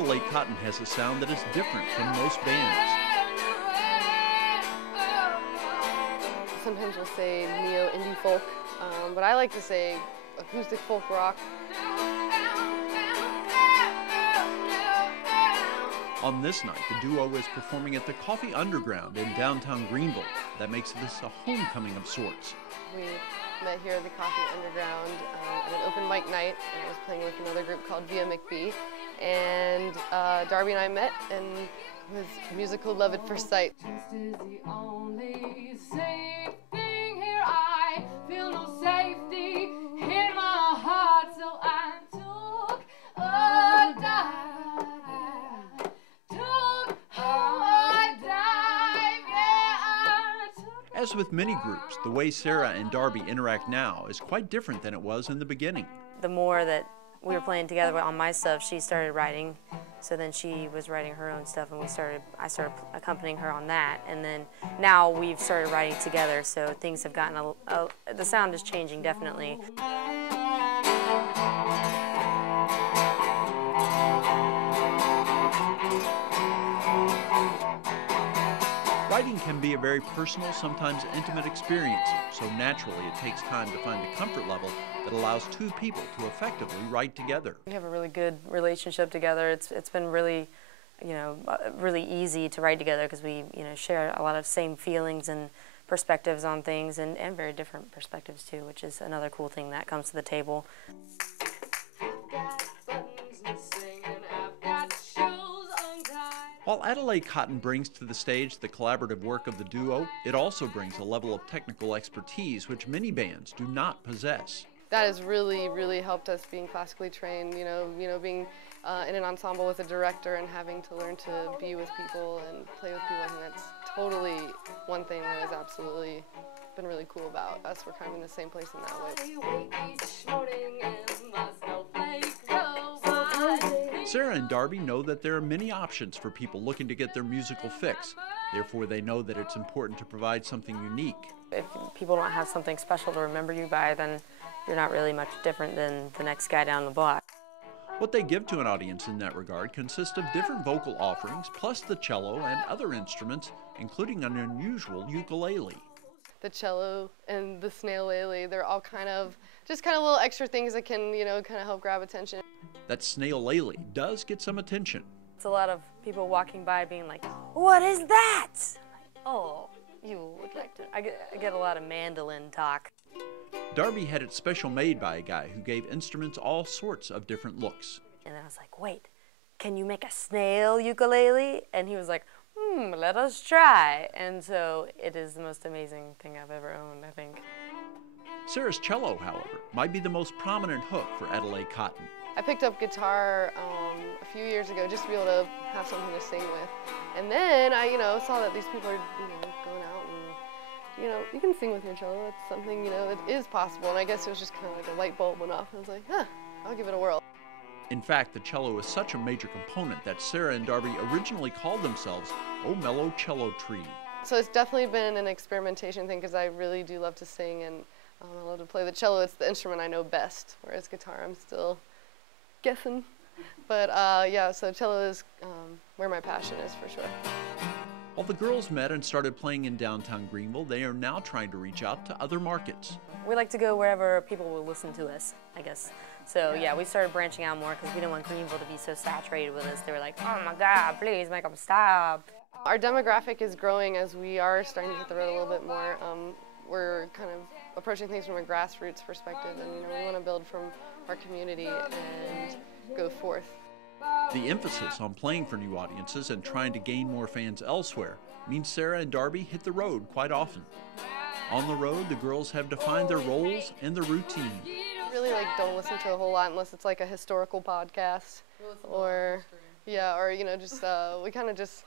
Adelle Cotton has a sound that is different from most bands. Sometimes we'll say neo-indie folk, but I like to say acoustic folk rock. On this night, the duo is performing at the Coffee Underground in downtown Greenville. That makes this a homecoming of sorts. We met here at the Coffee Underground at an open mic night, and I was playing with another group called Via McBee. And Darby and I met, and it was musical love at first sight. As with many groups, the way Sarah and Darby interact now is quite different than it was in the beginning. The more that we were playing together on my stuff, she started writing, so then she was writing her own stuff, and I started accompanying her on that, and then now we've started writing together, so things have gotten the sound is changing definitely. Writing can be a very personal, sometimes intimate experience, so naturally it takes time to find a comfort level that allows two people to effectively write together. We have a really good relationship together. It's been really, really easy to write together because we, share a lot of same feelings and perspectives on things, and very different perspectives too, which is another cool thing that comes to the table. While Adelle Cotton brings to the stage the collaborative work of the duo, it also brings a level of technical expertise which many bands do not possess. That has really, really helped us being classically trained, being in an ensemble with a director and having to learn to be with people and play with people. I think that's totally one thing that has absolutely been really cool about us. We're kind of in the same place in that way. Sarah and Darby know that there are many options for people looking to get their musical fix. Therefore, they know that it's important to provide something unique. If people don't have something special to remember you by, then you're not really much different than the next guy down the block. What they give to an audience in that regard consists of different vocal offerings, plus the cello and other instruments, including an unusual ukulele. The cello and the snail-lele, they're all kind of little extra things that can, kind of help grab attention. That snail-lele does get some attention. It's a lot of people walking by being like, "What is that?" Like, oh, you would like to. I get a lot of mandolin talk. Darby had it special made by a guy who gave instruments all sorts of different looks. And I was like, "Wait, can you make a snail ukulele?" And he was like, let us try. And so it is the most amazing thing I've ever owned, I think. Sarah's cello, however, might be the most prominent hook for Adelle Cotton. I picked up guitar a few years ago just to be able to have something to sing with. And then I, saw that these people are, going out and, you can sing with your cello. It's something, that is possible. And I guess it was just kind of like a light bulb went off. And I was like, I'll give it a whirl. In fact, the cello is such a major component that Sarah and Darby originally called themselves O Mello Cello Tree. So it's definitely been an experimentation thing because I really do love to sing and I love to play the cello. It's the instrument I know best, whereas guitar I'm still guessing. But yeah, so cello is where my passion is for sure. While the girls met and started playing in downtown Greenville, they are now trying to reach out to other markets. We like to go wherever people will listen to us, I guess. So yeah, we started branching out more because we didn't want Greenville to be so saturated with us. They were like, "Oh my God, please make them stop." Our demographic is growing as we are starting to hit the road a little bit more. We're kind of approaching things from a grassroots perspective, and we want to build from our community and go forth. The emphasis on playing for new audiences and trying to gain more fans elsewhere means Sarah and Darby hit the road quite often. On the road, the girls have defined their roles and their routine. Really don't listen to a whole lot unless it's like a historical podcast or we kind of just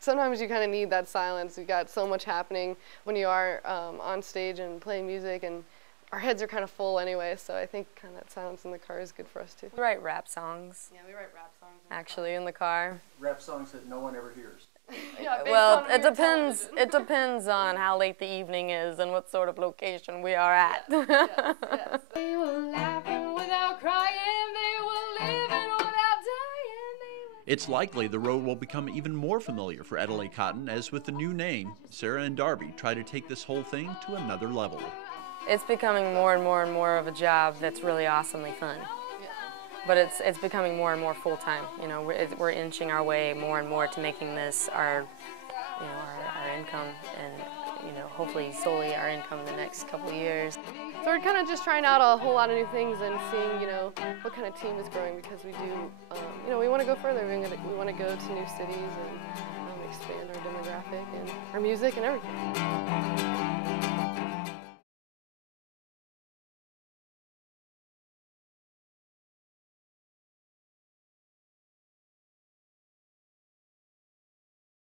sometimes you kind of need that silence. You got so much happening when you are on stage and playing music, and our heads are kind of full anyway, so I think kind of that silence in the car is good for us too. We write rap songs. Yeah, we write rap songs actually in the car. Rap songs that no one ever hears. Yeah, well, it depends. It depends on how late the evening is and what sort of location we are at. Yes. They were laughing without crying. They were living without dying. It's likely the road will become even more familiar for Adelle Cotton as with the new name, Sarah and Darby try to take this whole thing to another level. It's becoming more and more and more of a job that's really awesomely fun. But it's becoming more and more full-time. You know, we're inching our way more and more to making this our income, and you know, hopefully solely our income in the next couple of years. So we're kind of just trying out a whole lot of new things and seeing, you know, what kind of team is growing, because we do, you know, we want to go further. We want to go to new cities and expand our demographic and our music and everything.